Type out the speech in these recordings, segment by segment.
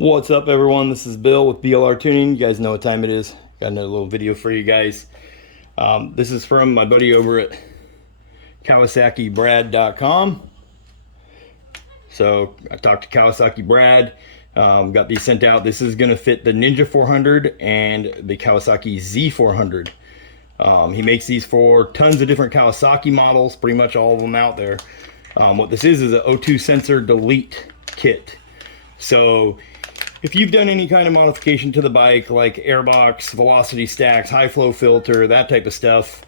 What's up, everyone? This is Bill with blrtuning. You guys know what time it is. Got another little video for you guys. This is from my buddy over at Kawasakibrad.com. So I talked to Kawasakibrad, got these sent out. This is going to fit the Ninja 400 and the Kawasaki Z400. He makes these for tons of different Kawasaki models, pretty much all of them out there. What this is an O2 sensor delete kit. So if you've done any kind of modification to the bike, like airbox, velocity stacks, high flow filter, that type of stuff,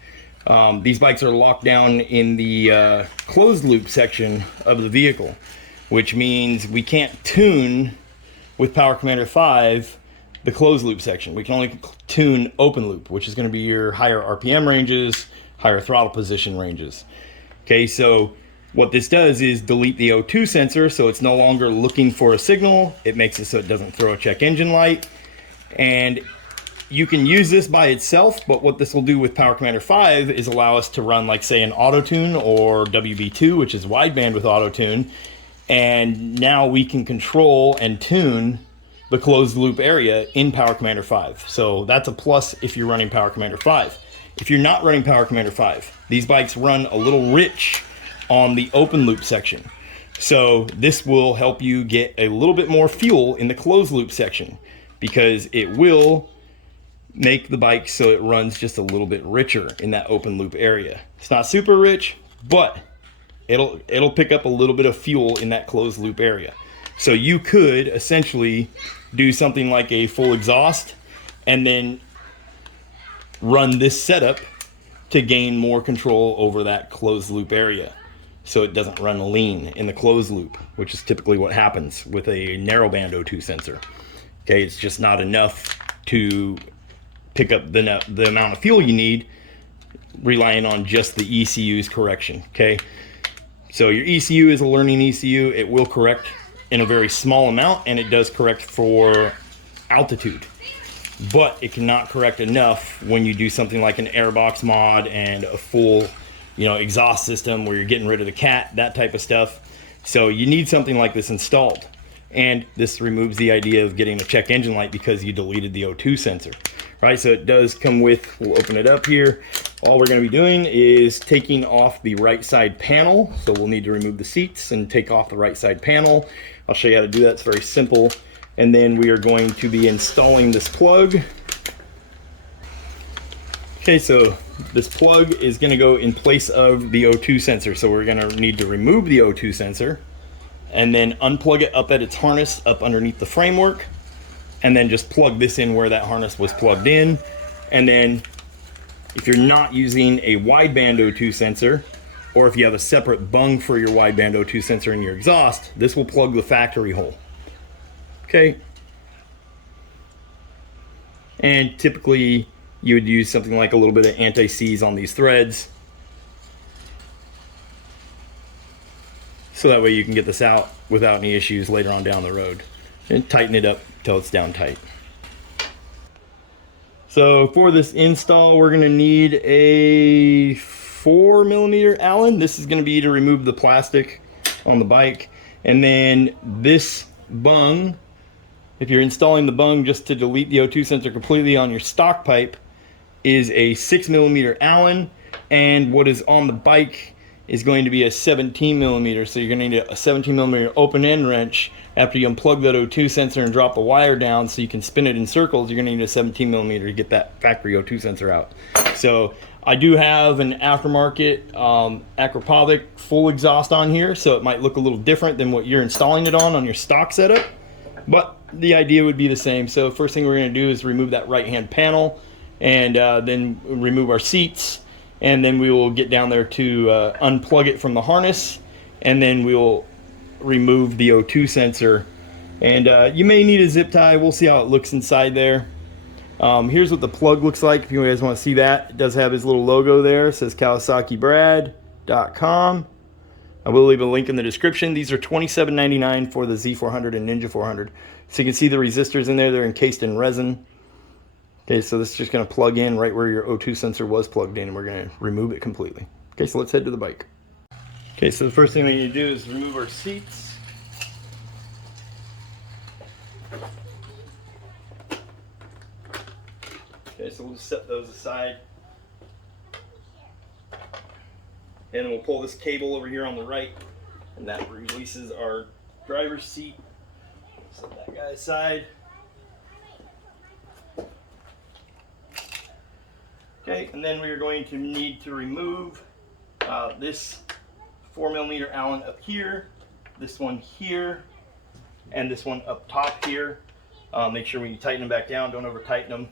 these bikes are locked down in the closed loop section of the vehicle, which means we can't tune with Power Commander 5 the closed loop section. We can only tune open loop, which is going to be your higher RPM ranges, higher throttle position ranges. Okay, so what this does is delete the O2 sensor, so it's no longer looking for a signal. It makes it so it doesn't throw a check engine light. And you can use this by itself, but what this will do with Power Commander 5 is allow us to run, like, say, an autotune or WB2, which is wideband with autotune. And now we can control and tune the closed loop area in Power Commander 5. So that's a plus if you're running Power Commander 5. If you're not running Power Commander 5, these bikes run a little rich on the open loop section. So this will help you get a little bit more fuel in the closed loop section, because it will make the bike so it runs just a little bit richer in that open loop area. It's not super rich, but it'll pick up a little bit of fuel in that closed loop area. So you could essentially do something like a full exhaust and then run this setup to gain more control over that closed loop area, so it doesn't run lean in the closed loop, which is typically what happens with a narrowband O2 sensor. Okay, it's just not enough to pick up the amount of fuel you need, relying on just the ECU's correction. Okay, so your ECU is a learning ECU. It will correct in a very small amount, and it does correct for altitude, but it cannot correct enough when you do something like an airbox mod and a full exhaust system where you're getting rid of the cat, that type of stuff. So you need something like this installed. And this removes the idea of getting a check engine light because you deleted the O2 sensor, right? So it does come with, we'll open it up here. All we're going to be doing is taking off the right side panel. So we'll need to remove the seats and take off the right side panel. I'll show you how to do that. It's very simple. And then we are going to be installing this plug. Okay, so this plug is going to go in place of the O2 sensor. So we're going to need to remove the O2 sensor and then unplug it up at its harness up underneath the framework, and then just plug this in where that harness was plugged in. And then if you're not using a wideband O2 sensor, or if you have a separate bung for your wideband O2 sensor in your exhaust, this will plug the factory hole. Okay. And typically you would use something like a little bit of anti-seize on these threads, so that way you can get this out without any issues later on down the road, and tighten it up till it's down tight. So for this install, we're going to need a 4mm Allen. This is going to be to remove the plastic on the bike. And then this bung, if you're installing the bung just to delete the O2 sensor completely on your stock pipe, is a 6mm Allen. And what is on the bike is going to be a 17mm. So you're going to need a 17mm open end wrench. After you unplug that O2 sensor and drop the wire down so you can spin it in circles, you're going to need a 17mm to get that factory O2 sensor out. So I do have an aftermarket Acropovic full exhaust on here, so it might look a little different than what you're installing it on your stock setup, but the idea would be the same. So first thing we're going to do is remove that right hand panel, and then remove our seats, and then we will get down there to unplug it from the harness, and then we will remove the O2 sensor. And you may need a zip tie. We'll see how it looks inside there. Here's what the plug looks like if you guys want to see that. It does have his little logo there. It says Kawasakibrad.com. I will leave a link in the description. These are $27.99 for the Z400 and Ninja 400. So you can see the resistors in there. They're encased in resin. Okay, so this is just going to plug in right where your O2 sensor was plugged in, and we're going to remove it completely. Okay, so let's head to the bike. Okay, so the first thing we need to do is remove our seats. Okay, so we'll just set those aside. And then we'll pull this cable over here on the right, and that releases our driver's seat. Set that guy aside. Okay, and then we are going to need to remove this 4mm Allen up here, this one here, and this one up top here. Make sure when you tighten them back down, don't over tighten them.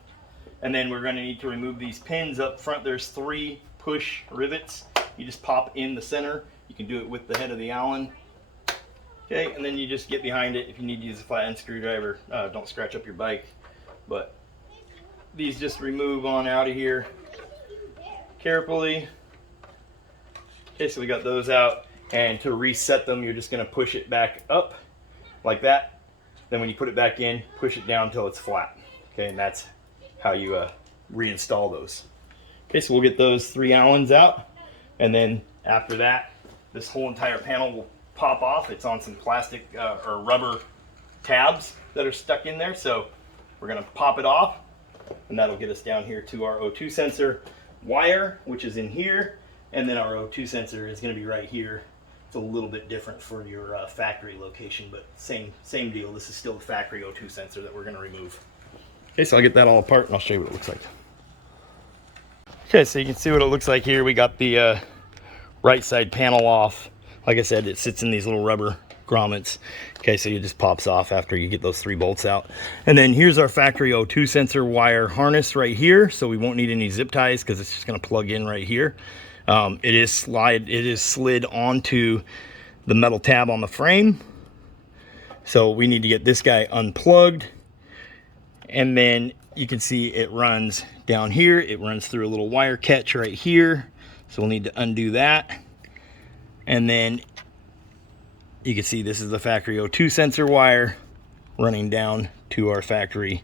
And then we're going to need to remove these pins up front. There's 3 push rivets. You just pop in the center. You can do it with the head of the Allen. Okay, and then you just get behind it. If you need to use a flat end screwdriver, don't scratch up your bike. But these just remove on out of here carefully. Okay, so we got those out. And to reset them, you're just going to push it back up like that. Then when you put it back in, push it down until it's flat. Okay, and that's how you reinstall those. Okay, so we'll get those 3 Allens out, and then after that, this whole entire panel will pop off. It's on some plastic or rubber tabs that are stuck in there, so we're going to pop it off, and that'll get us down here to our O2 sensor wire, which is in here, and then our O2 sensor is going to be right here. It's a little bit different for your factory location, but same deal. This is still the factory O2 sensor that we're going to remove. Okay, so I'll get that all apart and I'll show you what it looks like. Okay, so you can see what it looks like here. We got the right side panel off. Like I said, it sits in these little rubber grommets. Okay, so it just pops off after you get those 3 bolts out. And then here's our factory O2 sensor wire harness right here. So we won't need any zip ties because it's just going to plug in right here. It is slid onto the metal tab on the frame. So we need to get this guy unplugged. And then you can see it runs down here. It runs through a little wire catch right here. So we'll need to undo that. And then you can see this is the factory O2 sensor wire running down to our factory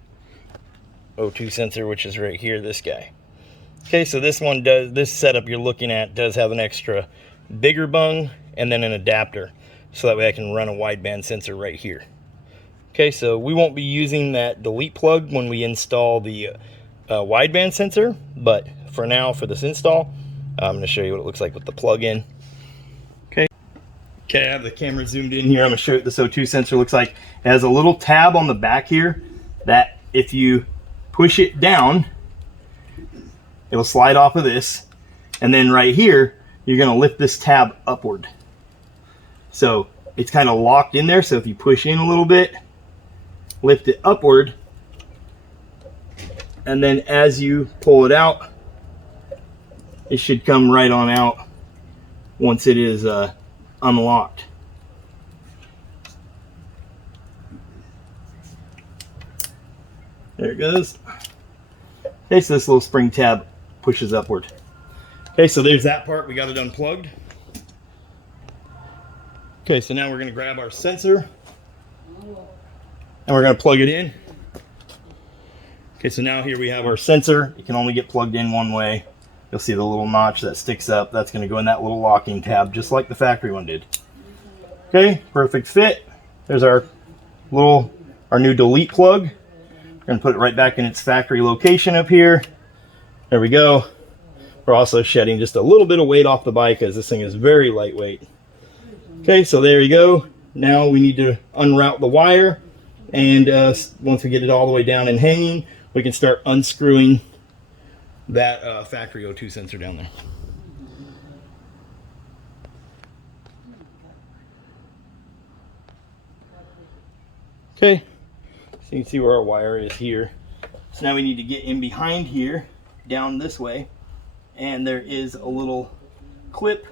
O2 sensor, which is right here, this guy. Okay, so this setup you're looking at does have an extra bigger bung and then an adapter. So that way I can run a wideband sensor right here. Okay, so we won't be using that delete plug when we install the wideband sensor, but for now, for this install, I'm going to show you what it looks like with the plug-in. Okay, I have the camera zoomed in here. I'm going to show you what this O2 sensor looks like. It has a little tab on the back here that if you push it down, it'll slide off of this. And then right here, you're going to lift this tab upward. So it's kind of locked in there, so if you push in a little bit, lift it upward, and then as you pull it out, it should come right on out once it is unlocked. There it goes. Okay, so this little spring tab pushes upward. Okay, so there's that part. We got it unplugged. Okay, so now we're going to grab our sensor and we're going to plug it in. Okay, so now here we have our sensor. It can only get plugged in one way. You'll see the little notch that sticks up. That's going to go in that little locking tab, just like the factory one did. Okay, perfect fit. There's our new delete plug. We're going to put it right back in its factory location up here. There we go. We're also shedding just a little bit of weight off the bike as this thing is very lightweight. Okay, so there you go. Now we need to unroute the wire, and once we get it all the way down and hanging, we can start unscrewing that factory O2 sensor down there. Okay, so you can see where our wire is here. So now we need to get in behind here, down this way, and there is a little clip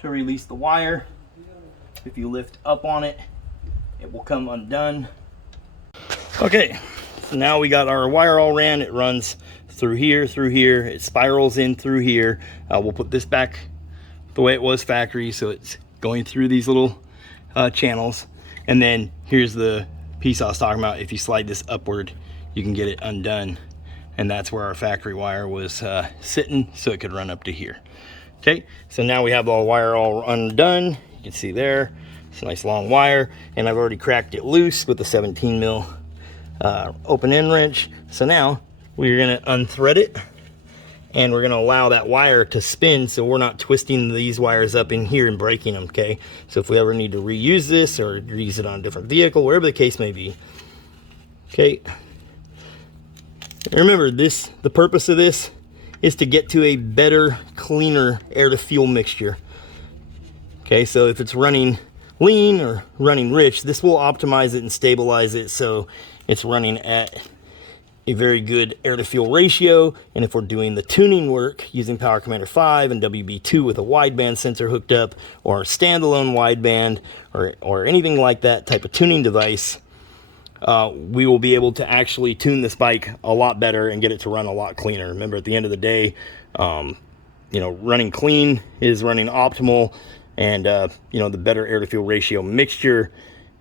to release the wire. If you lift up on it, it will come undone. Okay, so now we got our wire all ran. It runs through here, it spirals in through here. We'll put this back the way it was factory, so it's going through these little channels. And then here's the piece I was talking about. If you slide this upward, you can get it undone. And that's where our factory wire was sitting, so it could run up to here. Okay, so now we have the wire all undone. You can see there, it's a nice long wire, and I've already cracked it loose with a 17 mil open end wrench. So now we're going to unthread it, and we're going to allow that wire to spin so we're not twisting these wires up in here and breaking them, okay? So if we ever need to reuse this or reuse it on a different vehicle, wherever the case may be, okay? Remember, the purpose of this is to get to a better, cleaner air to fuel mixture. Okay, so if it's running lean or running rich, this will optimize it and stabilize it so it's running at a very good air to fuel ratio. And if we're doing the tuning work using Power Commander 5 and WB2 with a wideband sensor hooked up, or a standalone wideband, or anything like that type of tuning device, we will be able to actually tune this bike a lot better and get it to run a lot cleaner. Remember, at the end of the day, you know, running clean is running optimal, and you know, the better air to fuel ratio mixture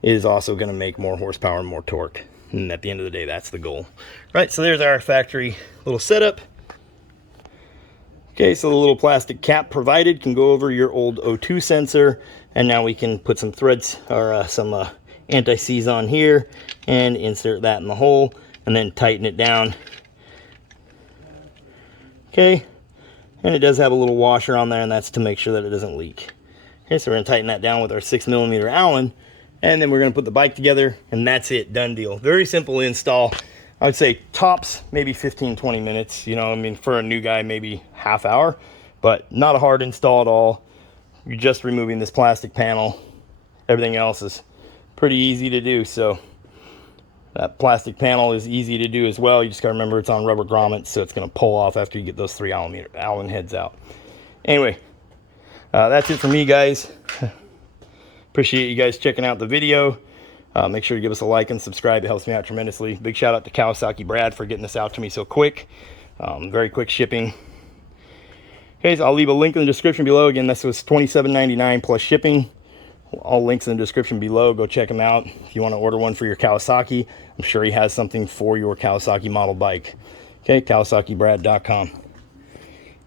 is also going to make more horsepower and more torque. And at the end of the day, that's the goal. Right, so there's our factory little setup. Okay, so the little plastic cap provided can go over your old O2 sensor, and now we can put some threads or some anti-seize on here and insert that in the hole and then tighten it down. Okay, and it does have a little washer on there, and that's to make sure that it doesn't leak. Okay, so we're going to tighten that down with our 6mm Allen, and then we're going to put the bike together, and that's it, done deal. Very simple install. I would say tops maybe 15-20 minutes, you know, I mean, for a new guy maybe half hour, but not a hard install at all. You're just removing this plastic panel. Everything else is pretty easy to do. So that plastic panel is easy to do as well. You just got to remember it's on rubber grommets, so it's going to pull off after you get those 3mm Allen heads out. Anyway, that's it for me, guys. Appreciate you guys checking out the video. Make sure to give us a like and subscribe. It helps me out tremendously. Big shout out to Kawasakibrad for getting this out to me so quick. Very quick shipping. Okay, so I'll leave a link in the description below. Again, this was $27.99 plus shipping. All links in the description below. Go check him out if you want to order one for your Kawasaki. I'm sure he has something for your Kawasaki model bike. Okay, Kawasakibrad.com.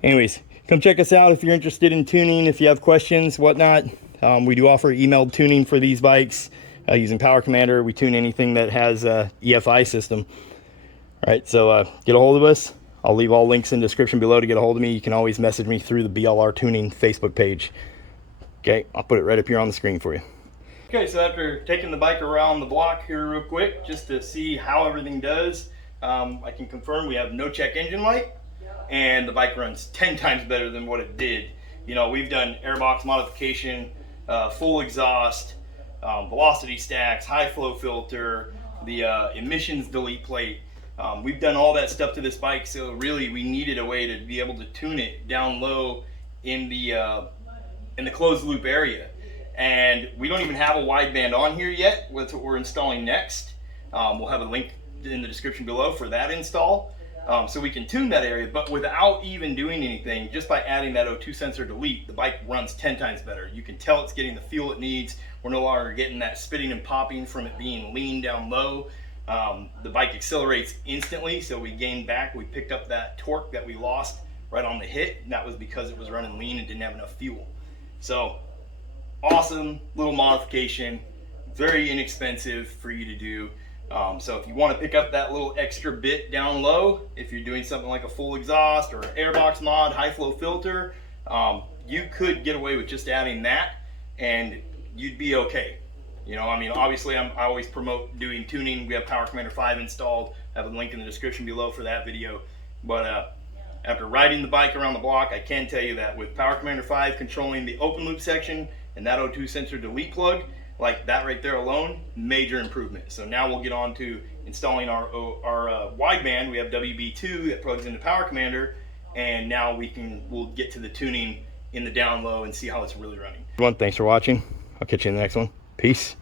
Anyways, come check us out if you're interested in tuning, if you have questions, whatnot. We do offer emailed tuning for these bikes using Power Commander. We tune anything that has a EFI system. All right, so get a hold of us. I'll leave all links in the description below to get a hold of me. You can always message me through the blrtuning Facebook page. Okay, I'll put it right up here on the screen for you. Okay, so after taking the bike around the block here real quick, just to see how everything does, I can confirm we have no check engine light, and the bike runs 10 times better than what it did. You know, we've done airbox modification, full exhaust, velocity stacks, high flow filter, the emissions delete plate. We've done all that stuff to this bike, so really we needed a way to be able to tune it down low in the closed loop area. And we don't even have a wideband on here yet. That's what we're installing next. We'll have a link in the description below for that install, so we can tune that area. But without even doing anything, just by adding that O2 sensor delete, the bike runs 10 times better. You can tell it's getting the fuel it needs. We're no longer getting that spitting and popping from it being lean down low. The bike accelerates instantly, so we gained back. We picked up that torque that we lost right on the hit, and that was because it was running lean and didn't have enough fuel. So awesome little modification, very inexpensive for you to do. So if you want to pick up that little extra bit down low, if you're doing something like a full exhaust or an airbox mod, high flow filter, you could get away with just adding that and you'd be okay. You know, I mean, obviously I always promote doing tuning. We have Power Commander 5 installed. I have a link in the description below for that video. But after riding the bike around the block, I can tell you that with Power Commander 5 controlling the open loop section and that O2 sensor delete plug, like that right there alone, major improvement. So now we'll get on to installing our wideband. We have WB2 that plugs into Power Commander, and now we'll get to the tuning in the down low and see how it's really running. Everyone, thanks for watching. I'll catch you in the next one. Peace.